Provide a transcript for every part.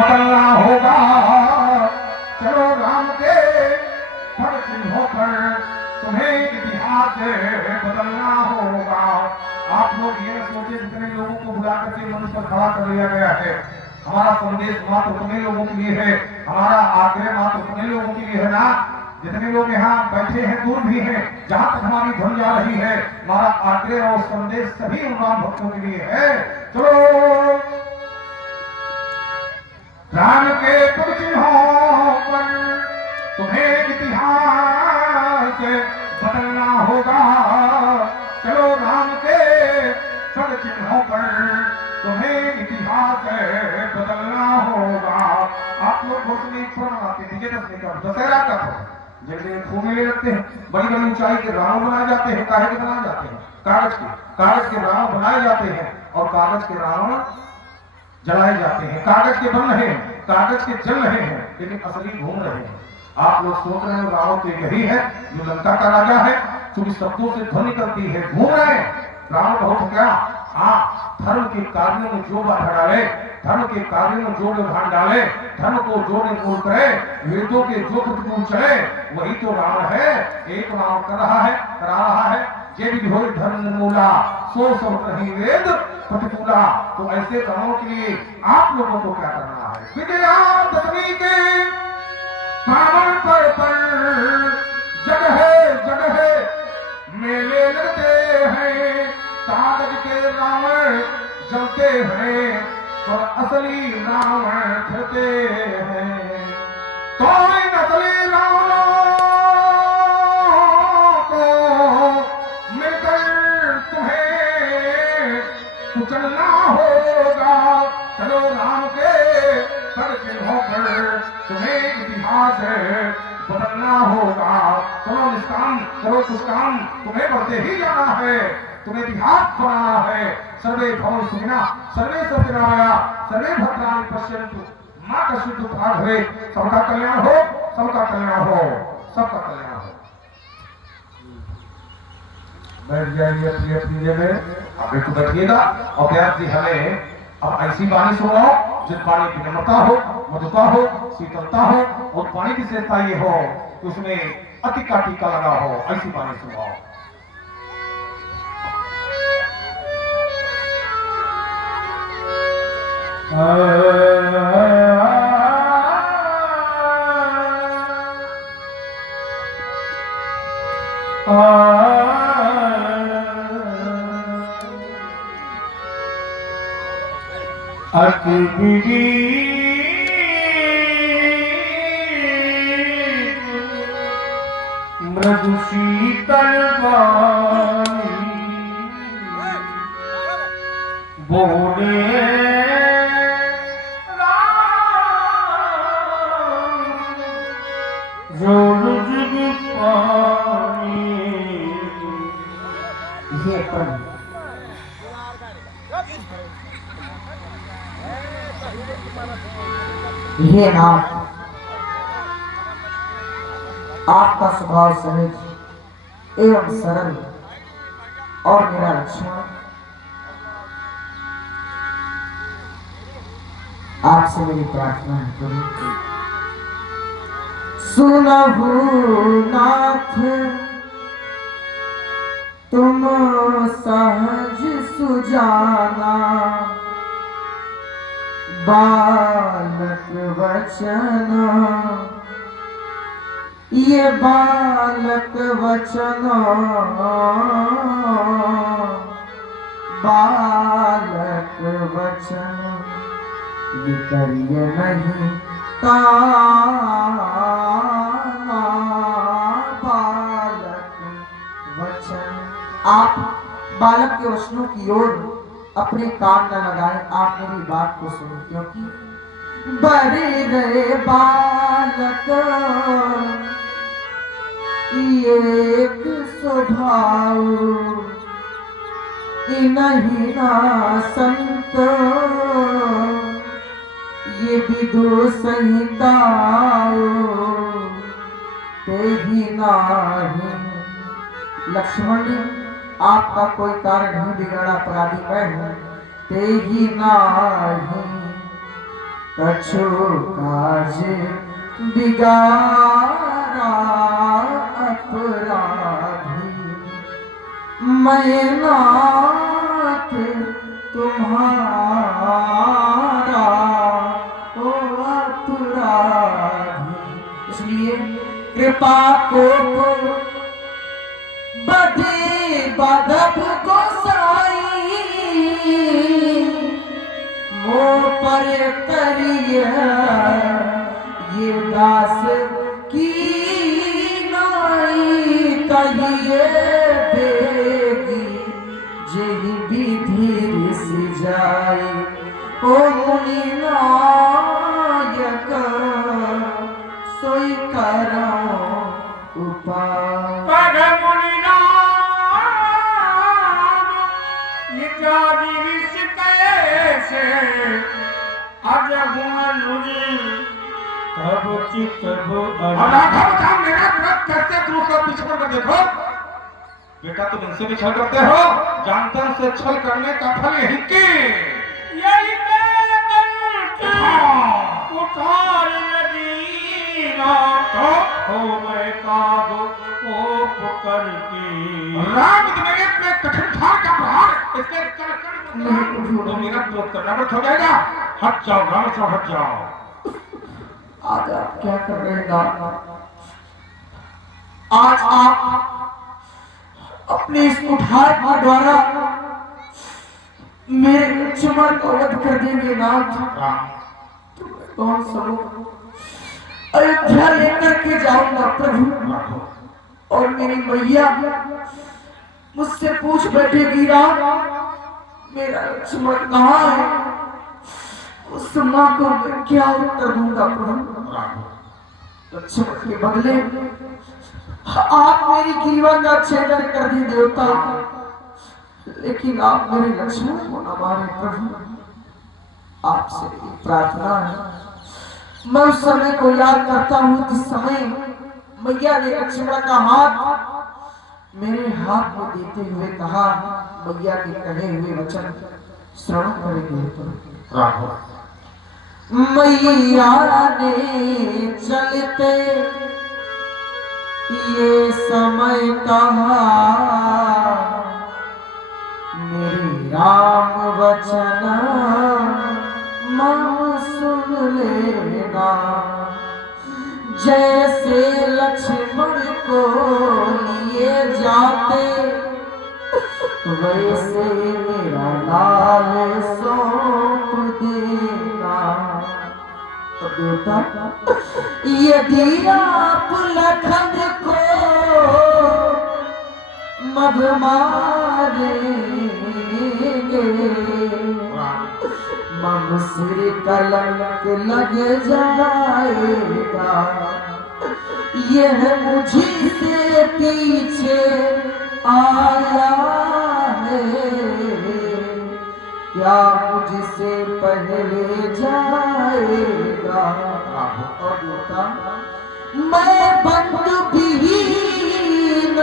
बदलना होगा। चलो राम के पद चिन्हों पर तुम्हें इतिहास बदलना होगा। आप लोग ये सोचे जितने लोगों को बुला करके मंच पर खड़ा कर लिया गया है, हमारा संदेश मात्र उतने लोगों के लिए है, हमारा आग्रह मात्र उतने लोगों के लिए है ना। जितने लोग यहाँ बैठे हैं दूर भी हैं, जहां तक हमारी ध्वनि जा रही है, हमारा आग्रह और संदेश सभी राम भक्तों के लिए है। चलो राम के पद चिन्हों पर तुम्हें इतिहास बदलना होगा। चलो राम के पद चिन्हों पर तुम्हें इतिहास बदलना होगा। आप लोग घोषणा मनाते हैं विजयदशमी का, दशहरा का जैसे खूब मेले लगते हैं, बड़ी बड़ी ऊंचाई के रावण बनाए जाते हैं। काहे के बनाए जाते हैं? कागज के रावण बनाए जाते हैं और कागज के रावण जलाए जाते हैं। कागज के बन रहे हैं, कागज के जल रहे हैं, लेकिन असली घूम रहे हैं। आप लोग सोच रहे हैं रावण तो यही है जो लंका का राजा है, क्योंकि शब्दों से ध्वनि करती है, घूम रहे हैं। रावण बहुत क्या, हाँ, धर्म के कार्यों में जो बाधा डाले, धर्म के कार्यों में जो व्यवधान डाले, धर्म को जो निर्मूल करे, वेदों के जो प्रतिकूल चले, वही तो रावण है। एक रावण कर रहा है, करा रहा है, ये भी हो धर्म निर्मूला सो सब नहीं वेद प्रतिकूला। तो ऐसे कामों के लिए आप लोगों को क्या करना है? विजयादशमी के पावन पर्व पर जगह मेले लगते हैं, कागज के रावण जलते हैं और असली रावण फिरते हैं। तो इन असली रावणों को मिलकर तुम्हें कुचलना होगा। चलो राम के पद चिन्हों पर तुम्हें इतिहास बदलना होगा। चलो निष्काम करो कुछ काम, तुम्हें बढ़ते ही जाना है, तुम्हें इतिहास बनाना है। सर्वे भवन सुखिना सर्वे सत्यनारायण सर्वे भद्राणि पश्यन्तु मां कश्चित् दुःखात् भवेत्। सबका कल्याण हो, सबका कल्याण हो, सबका कल्याण हो। बैठ जाइए अपनी अपनी जगह, आप एक बैठिएगा और प्यार से हमें अब ऐसी वाणी सुनाओ जिस वाणी की नम्रता हो, मधुरता हो, शीतलता हो और वाणी की विशेषता ये हो कि उसमें अति का टीका लगा हो, ऐसी वाणी सुनाओ। अतिगिरी मृदु शीतल वाणी बोले जोर जुग पानी। ये नाम आपका स्वभाव सहज एवं सरल और मेरा लक्ष्मण आपसे मेरी प्रार्थना है प्रभु। सुनहु नाथ तुम सहज सुजाना, बालक वचन ये बालक वचन, बालक वचन विकर्य नहीं ताना। बालक वचन, आप बालक के वचनों की ओर अपने कान न लगाएं, आप मेरी बात को सुनो, क्योंकि बड़े गए बालक एक स्वभाव, नहीं ना संत ये विदु संहिता तेही नाही। लक्ष्मण जी, आपका कोई कार्य नहीं बिगड़ा, अपराधी मैं हूँ, तेही नाही कछु काज बिगाड़ा अपराधी मैं नाथ तुम्हारा ओ अपराधी। इसलिए कृपा को बदे बदब गोसाई मो पर करिए ये दास की नाई कहिए बेगी जेहि विधि से जाए ओ मुनि नायक सोई करो उपाय। पग मुनि नाम इत्यादि विष कैसे अजब अनुजी तब चित्त हो और राघव बताओ मेरा व्रत कैसे क्रूर का पीछे पड़ कर देखो। बेटा तुम इनसे भी छल करते हो, जानतन से छल करने का फल यही के यही उठार नदीना तो हो मैं काब कोप करके राम मेरे पे कठिन ठार का प्रहार इसके कर नहीं प्रभु तो मेरा क्रोध करना मत हो जाएगा। हट जाओ राम से हट जाओ। आज आप क्या कर रहे हैं नाथ? आज आप अपने इस कुठार के द्वारा मेरे लक्ष्मण को वध कर देंगे नाथ। राम कौन सब अयोध्या लेकर के जाऊंगा प्रभु, और मेरी मैया मुझसे पूछ बैठेगी राम मेरा लक्ष्मण कहाँ है? उस माँ को मैं क्या उत्तर दूंगा प्रभु? लक्ष्मण के बदले आप मेरी ग्रीवा का छेदन कर दी देवता, लेकिन आप मेरे लक्ष्मण को न मारे प्रभु। आपसे एक प्रार्थना है, मैं उस समय को याद करता हूँ जिस समय मैया ने लक्ष्मण का हाथ मेरे हाथ में देते हुए कहा, मैया के कहे हुए वचन श्रवण करेंगे प्रभु। मैया ने चलते ये समय कहा, मेरे राम वचन मन सुन लेना। जैसे लक्ष्मण को लिए जाते वैसे मेरा लाल सौंप देना। तो देवता यदि आप लखन को मद मारेंगे मम सिर कलंक लग जाएगा। यह मुझी से पीछे आया है, क्या मुझसे पहले जाएगा? और बेटा मैं बंधु विहीन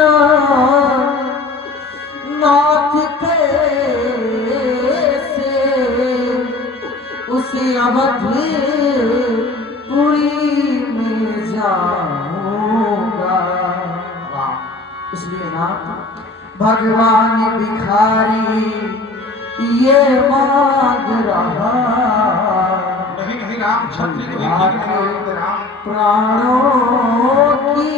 नाथ कैसे उसी अवधपुरी में जाऊंगा। इसलिए नाथ भगवान भिखारी ये मांग रहा, नहीं नहीं राम छत्री को ही भीख मांगते राम। प्राणों की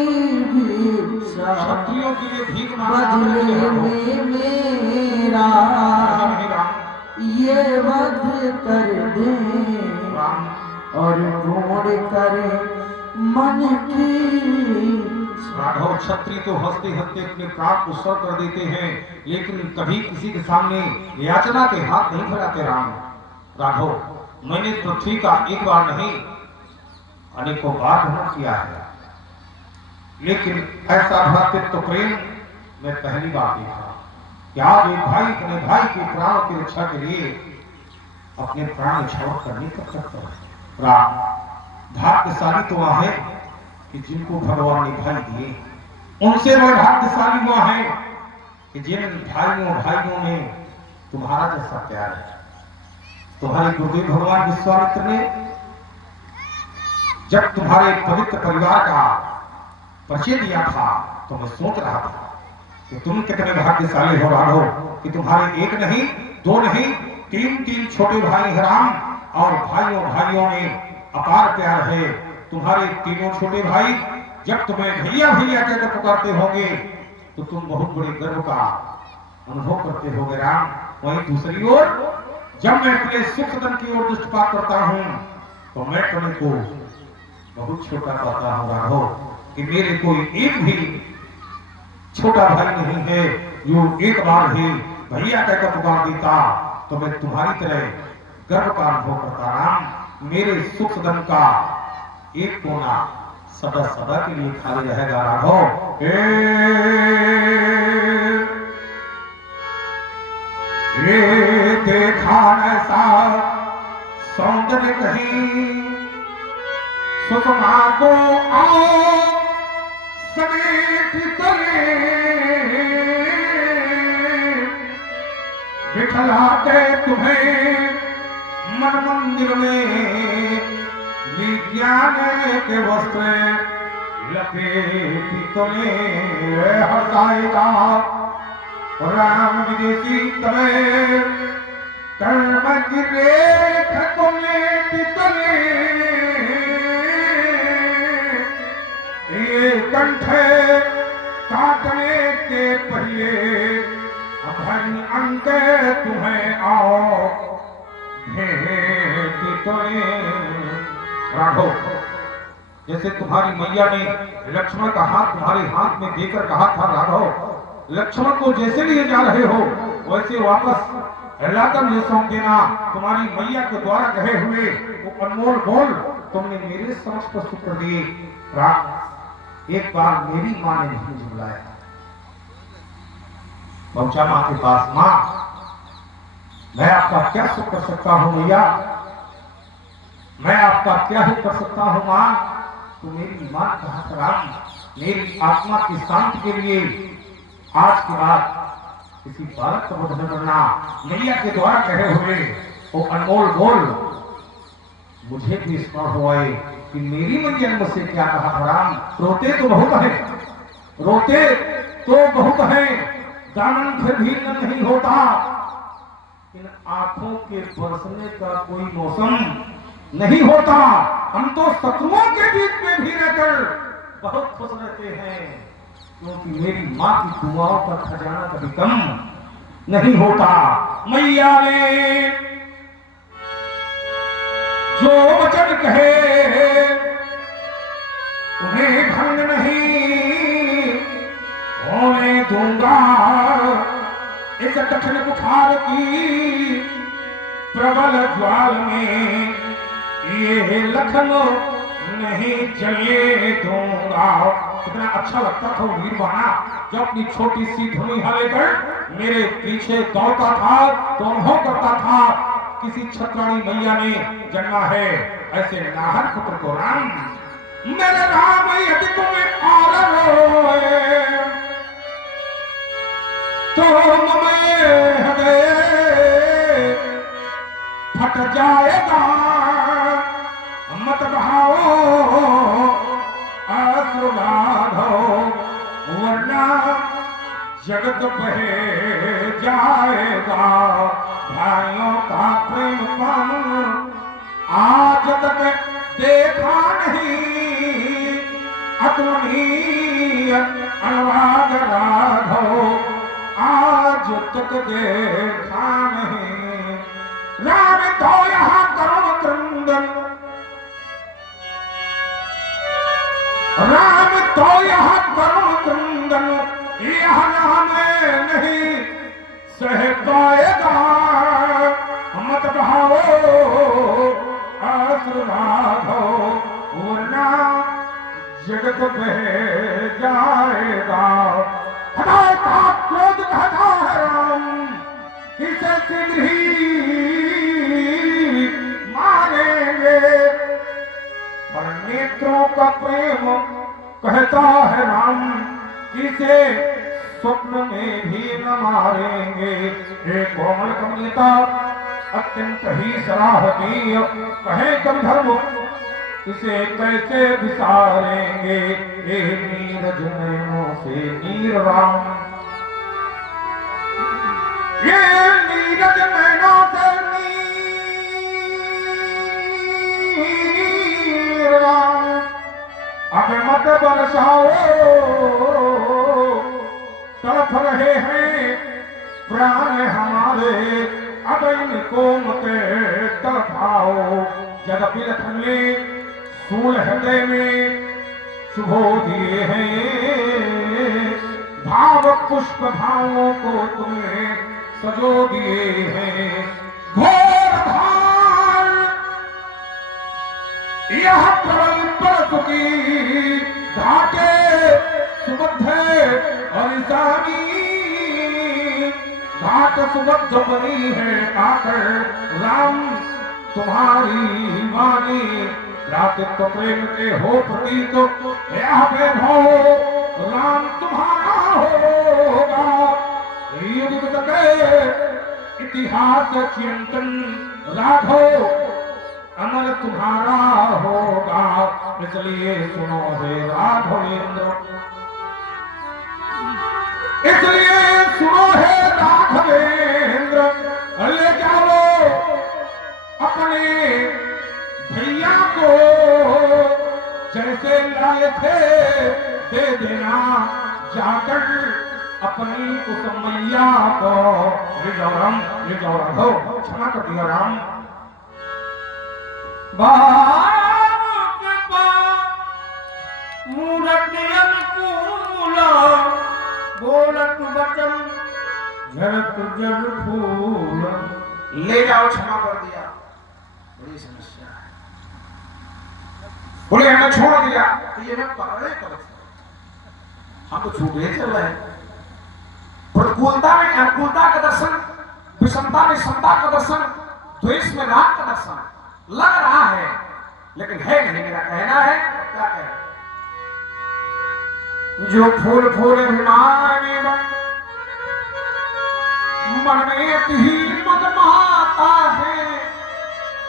भिक्षा क्षत्रियों के लिए भीख बदले मांगना में मेरा नहीं राम। ये वध कर दे राम और पूर्ण करे मन की। राघव छत्री तो हंसते हंसते अपने प्राण को सर कर देते हैं, लेकिन कभी किसी के सामने याचना के हाथ नहीं फैलाते राम। राघव मैंने पृथ्वी का एक बार नहीं अनेकों बार भ्रमण किया है, लेकिन ऐसा भ्रातृत्व प्रेम मैं पहली बार देखा। क्या एक भाई अपने भाई के प्राणों की रक्षा के लिए अपने प्राण न्यौछावर करने तक सकता है। राम भाग्यशाली तो वह है कि जिनको भगवान ने भाई दिए, उनसे बड़े भाग्यशाली वो है कि जिन भाइयों में तुम्हारा जैसा प्यार है। तुम्हारे गुरुदेव भगवान विश्वामित्र ने जब तुम्हारे पवित्र परिवार का परिचय दिया था तो मैं सोच रहा था कि तुम कितने भाग्यशाली हो राघव कि तुम्हारे एक नहीं, दो नहीं, तीन छोटे भाई हैं राम, और भाइयों में अपार प्यार है। तुम्हारे तीनों छोटे भाई जब तुम्हें भैया भैया कहकर पुकारते होंगे तो तुम बहुत बड़े गर्व का अनुभव करते होगे राम। वहीं दूसरी ओर जब मैं अपने सुख सदन की ओर दृष्टिपात करता हूं तो मैं तुम्हें को बहुत छोटा पाता हूं राघव कि मेरे कोई एक भी छोटा भाई नहीं है जो एक बार भी भैया कहकर पुकार देता तो मैं तुम्हारी तरह गर्व का अनुभव करता राम। मेरे सुख सदन का एक कोना सदा सदा के लिए खाली रहेगा राघव। ये देखा ऐसा सौंदर्य कहीं सुषमा को आओ समेट करे बिठलाते तुम्हें मन मंदिर में विज्ञान के वस्त्र लपेटी तोले हटाएगा राम विदेशी तले कर्म की रेख को लेटी तले ये कंठ काटने के पहले अपनी अंक तुम्हें आओ भेंट तोले राघव। जैसे तुम्हारी मैया ने लक्ष्मण का हाथ तुम्हारे हाथ में देकर कहा था राघव लक्ष्मण को जैसे लिए जा रहे हो वैसे वापस लाकर मुझे सौंप देना। तुम्हारी मैया के द्वारा कहे हुए वो अनमोल बोल तुमने मेरे समक्ष प्रस्तुत कर दिए। एक बार मेरी मां ने नहीं बुलाया, पहुंचा मां के पास। मां मैं आपका क्या सुख कर सकता हूं मैया, मैं आपका क्या ही कर सकता हूं मां। तो मेरी मां कहा राम मेरी आत्मा की शांति के लिए आज के बाद किसी बालक को वध न करना। मैया के द्वारा कहे हुए वो अनमोल बोल मुझे भी स्मरण हुआ कि मेरी मैया ने मुझसे क्या कहा था राम। रोते तो बहुत है, रोते तो बहुत है, दामन फिर भी नहीं होता। इन आंखों के बरसने का कोई मौसम नहीं होता। हम तो शत्रुओं के बीच में भी रहकर बहुत खुश रहते हैं क्योंकि मेरी मां की दुआओं का खजाना कभी कम नहीं होता। मैया ने जो वचन कहे उन्हें भंग नहीं होने दूंगा। इस कठिन कुठार की प्रबल ज्वाल में ये लखन नहीं जले दूंगा। कितना अच्छा लगता था वीर बाना जब अपनी छोटी सी धुनिया लेकर मेरे पीछे दौड़ता था तो अनुभव करता था किसी छत्राणी मैया ने जन्मा है ऐसे नाहर पुत्र को राम। मेरे राम यदि तुम्हें आदर तो हृदय फट जाएगा। मत बहाओ आशीर्वादो वरना जगत बहे जाएगा। भाइयों का प्रेम पान आज तक देखा नहीं अतुलनीय अनुराग राघव आज तक देखा नहीं। राम तो यहाँ करुण क्रंदन, राम तो यहाँ करुण क्रंदन यह नाम नहीं सह पाएगा। मत बहाओ आशीर्वादो वरना जगत बह जाएगा। हटाओ का क्रोध कहता है राम इसे शीघ्र ही मारेंगे। पर नेत्रों का प्रेम कहता है राम इसे स्वप्न में भी न मारेंगे। एक कोमल कमलता अत्यंत ही सराहनीय कहे कवि धर्म इसे कैसे विसारेंगे ए नीरज नैनों से नीर राम। ये नीरज नैनों से नीर राम। अब मत बरसाओ तड़प रहे हैं प्राण हमारे, अब इनको मत तड़पाओ। जब बिलख में सूल हृदय में सुबो दिए हैं, भाव पुष्प भावों को तुमने सजो दिए हैं। घोर भार यह प्रबल परसु की घाटे सुबद्ध और इसामी घाट सुबद्ध बनी है आकर राम तुम्हारी वाणी। रातित्व प्रेम के हो प्रतीक यह वैभव राम तुम्हारा होगा। युग के इतिहास चिंतन राघव अमर तुम्हारा होगा। इसलिए सुनो हे राघवेंद्र, इसलिए सुनो हे राघवेंद्र। ले जाओ अपने भैया को जैसे लाए थे दे देना जाकर अपनी उस मैया को। ले जाओ राम, ले जाओ राघव, क्षमा कर दिया राम। मूरत अनुकूल बोलत बचन झरत जल फूल। ले जाओ, क्षमा कर दिया। बड़ी समस्या है। बोले हमें छोड़ दिया तो ये मैं पकड़े कर, हम तो छूटे चल रहे हैं। प्रतिकूलता में अनुकूलता का दर्शन, विषमता में समता का दर्शन, द्वेष में राग का दर्शन लग रहा है, लेकिन है नहीं। मेरा कहना है क्या है, जो फूल फूल अभिमान मन में ही मद महाता है।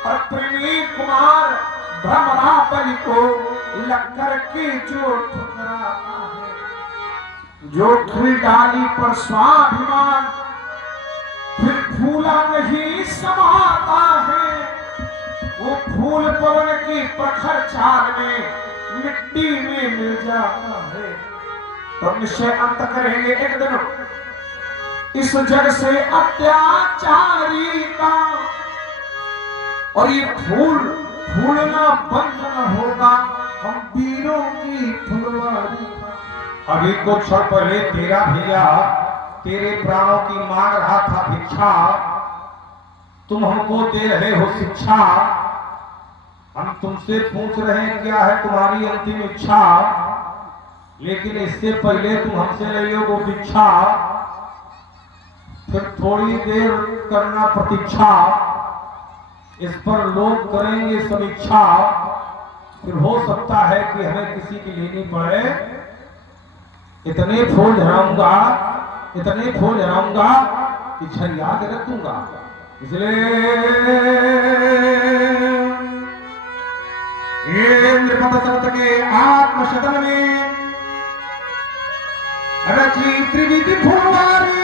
और प्रेमी कुमार भ्रमरा बलि को लग कर के जो ठुकराता है। जो फूल डाली पर स्वाभिमान फिर फूला नहीं समाता है। वो फूल पवन की प्रखर चाल में मिट्टी में मिल जाता है। तो निश्चय अंत करेंगे एक दिन इस जग से अत्याचारी का। और ये फूल फूलना बंद न होगा हम वीरों की फुलवारी का। अभी कुछ क्षण पहले तेरा भैया तेरे प्राणों की मांग रहा था भिक्षा, तुम हमको दे रहे हो शिक्षा। हम तुमसे पूछ रहे हैं क्या है तुम्हारी अंतिम इच्छा, लेकिन इससे पहले तुम हमसे ले लो वो भिक्षा। फिर थोड़ी देर करना प्रतीक्षा, इस पर लोग करेंगे समीक्षा। फिर हो सकता है कि हमें किसी की लेनी पड़े। इतने फूल झराऊंगा, इतने फूल झराऊंगा कि झरिया के रख दूंगा। इसलिए ये नृपत सप्त के आत्मशतन में रची त्रिविधि फुलवारी।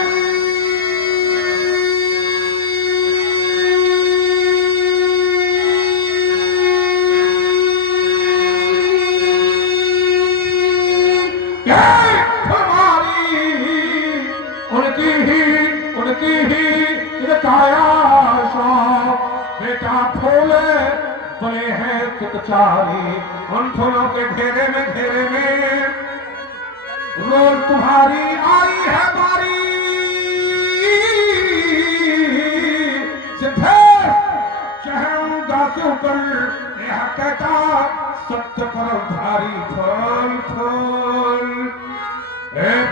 उनकी ही काया बेटा फूले बड़े हैं कितचारी। उन फूलों के घेरे में रोज तुम्हारी आई है बारी। सिद्धेश चहूंगा से ऊपर यह कहता सत्य पर धारी फल फल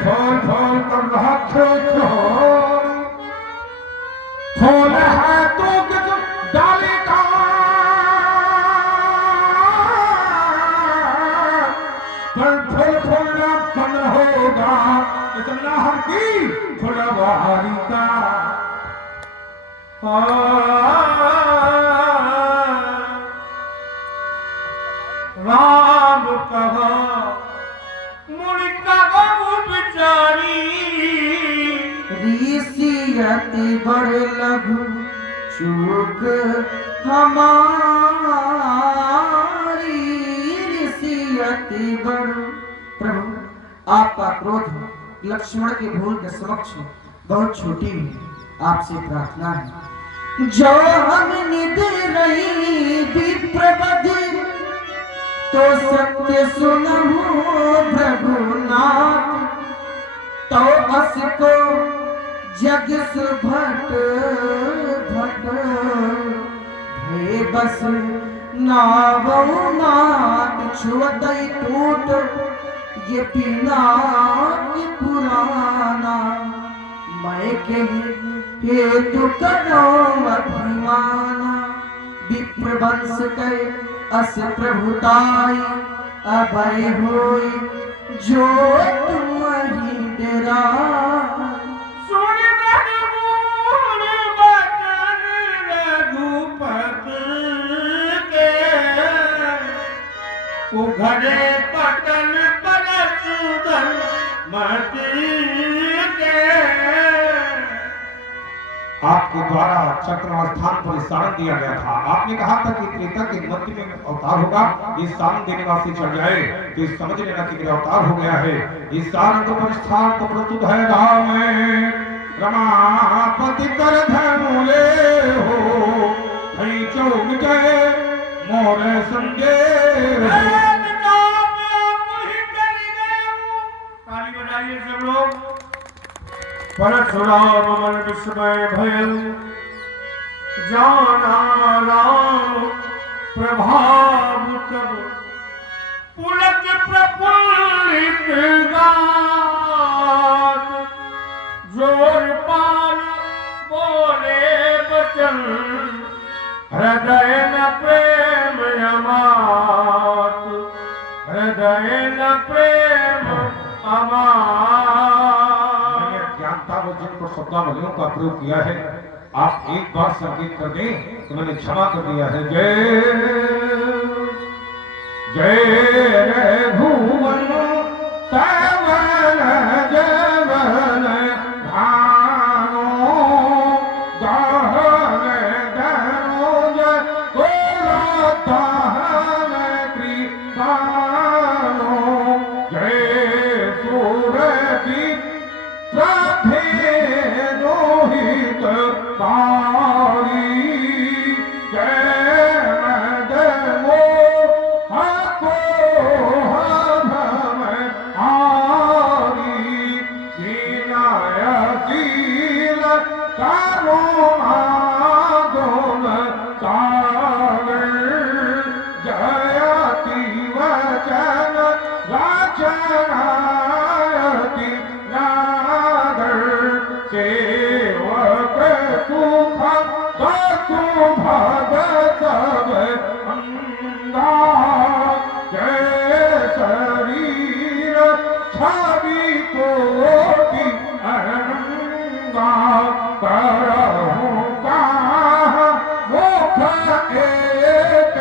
फल फल कर रहा फूल है तो किस डाले का। पर फूल फूलना बंद होगा इतना हर की फुलवारी का। राम कहा मुनि कहा बिचारी ऋषि अति बड़ लघु चूक हमारी, ऋषि अति बड़। प्रभु आपका क्रोध लक्ष्मण के भूल के समक्ष बहुत छोटी है, आपसे प्रार्थना है जो हम निद रही विप्रबधि तो सत्य सुनहु भृगुनाथ, तो अस को जग सुभट भट हे बस नावऊ नाथ छुअतई टूट ये पिनाक पुराना, मैं कही हेतु करो अभिमाना, विप्रवंश के अस प्रभुताई अभय होई जो तुम्हारी डेरा। सुन रघुवर बचन रघुपति के, उघरे पटन पर सुधन मति के। आपके द्वारा चक्रस्थान पर सारण दिया गया था। आपने कहा था कि त्रेता के मध्य में अवतार होगा, इस सारण देने वाले चढ़ जाए तो इस समझ लेना कि मेरा अवतार हो गया है। इस सारण को परिस्थान तो प्रस्तुत है राम रमापति कर धनुले हो भई चौक जय मोर संजय। ताली बजाइए सब लोग। परशुराम मन विस्मय भयल जाना राम प्रभाव तब, पुलक प्रफुल्लित गात, जोर पाल बोले बचन हृदय न प्रेम अमात, हृदय न प्रेम अमात। जिनको शब्दावलियों का प्रयोग किया है, आप एक बार संगीत कर दें तो मैंने क्षमा कर दिया है। जय जय भुवन सवन जवन भानो दहन धनुज दहन कृतानो, जय सूरती रोहित कारी, जय मदमो हको हम आरी, विनयशील करुणा गुण सागर, जयति वचन रचनायति सेवक सुख दसु भगत सब अंगा, जय शरीर छवि कोटि अनंगा, करहु काह मुख एक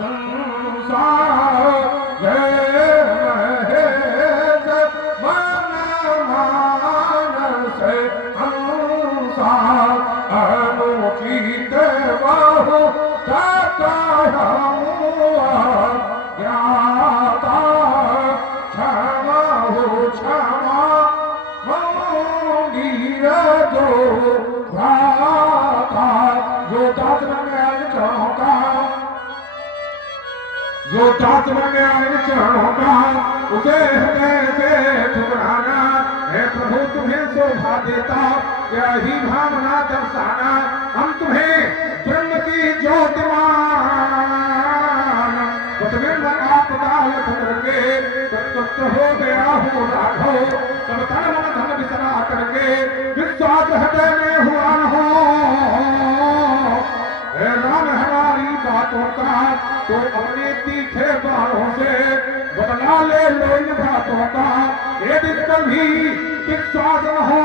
संसार, जय महेश मन मानस अनुसार, अनुचित बहु ज्ञाता क्षमा हो क्षमा मंदिर दो भ्राता, जो दास बन गया चरणों का, जो दास बन गया चरणों का, उसे हृदय से ठुकराना है। प्रभु तुम्हें शोभा देता यही भावना दर्शाना, हम तुम्हें ब्रह्म की ज्योति मान, करके तत्व हो गया हो राघव, सब तन मन धन विसरा करके विश्वास हृदय में हुआ न हो। हे राम हमारी बातों का तो अपने तीखे बाणों से बदला ले लो इन बातों का, यदि कभी विश्वास न हो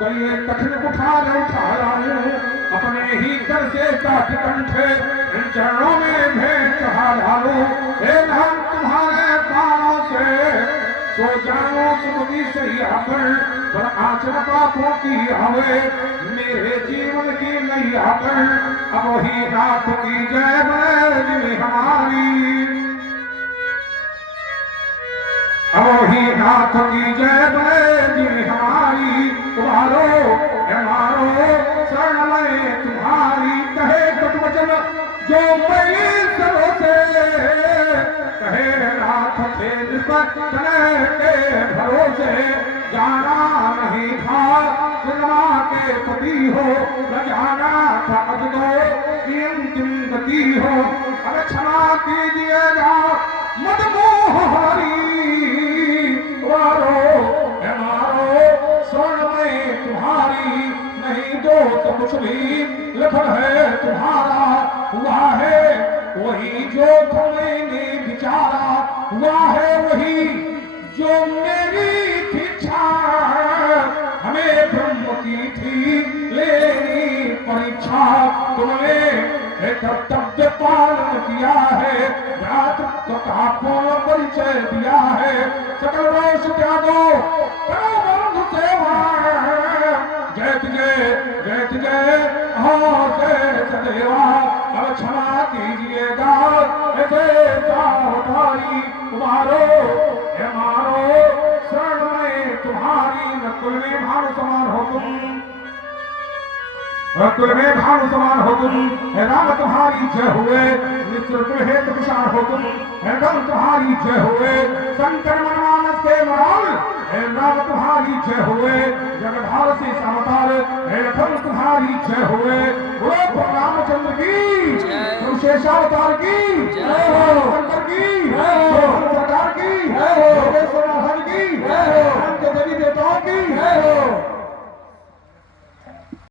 तो ये कठिन कुठार उठा लाऊं अपने ही कर से काट कंठे इन चरणों में भेंट चढ़ा डालो। हे नाम तुम्हारे पाँव से सो जाओ सुमति सही पर आचर पापों की हवे मेरे जीवन की नैया पर अब वही नाथ की जय बने हमारी, अब वही नाथ की जय बने हमारी। तुम्हारो हमारो शरण में तुम्हारी कहे कट वचन जो पहले सरो से कहे नाथ थे निपटने के भरोसे जाना नहीं था जन्मा के पति हो न जाना था अब तो की अंतिम गति हो। अब क्षमा कीजिएगा मत मोहरी वारो हमारो स्वर्ण में तुम्हारी नहीं दो तो कुछ भी लखन है तुम्हारा हुआ है वही जो तुमने विचारा हुआ है वही जो मेरी थी इच्छा हमें ब्रह्म की थी लेनी परीक्षा तुमने कर्तव्य पालन किया है भ्रातृत्व का पूर्ण परिचय दिया है सकल रोष त्यागो करो बंधु सेवा जय तुझे हो से सदैवा। अब क्षमा कीजिएगा ऐसे सावधानी तुम्हारो हमारो शरण में तुम्हारी न कुल में भानु समान हो तुम, कुल में भानु समान हो तुम। हे राम तुम्हारी जय हुए निश्चल कुल हेत कुशाल हो तुम। हे राम तुम्हारी जय हुए शंकर मन मानस के मराल। हे राम तुम्हारी जय हुए जगधार से समतार। हे लखन तुम्हारी जय हुए बोलो रामचंद्र की शेषावतार की।